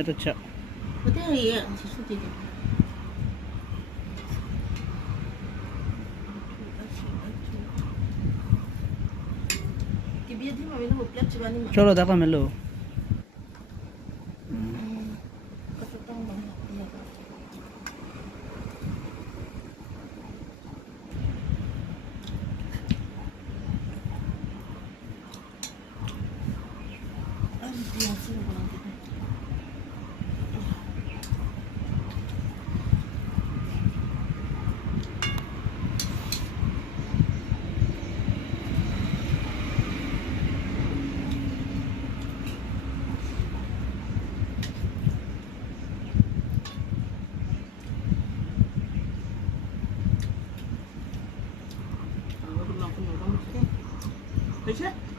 बहुत अच्छा। पता है ये शिशु दे दे। कि बिया थी मम्मी ने वो प्लेट चबानी मत। चलो देखा मिलो। कतो बंद है। अब बिया से बना दे। Thấy chưa?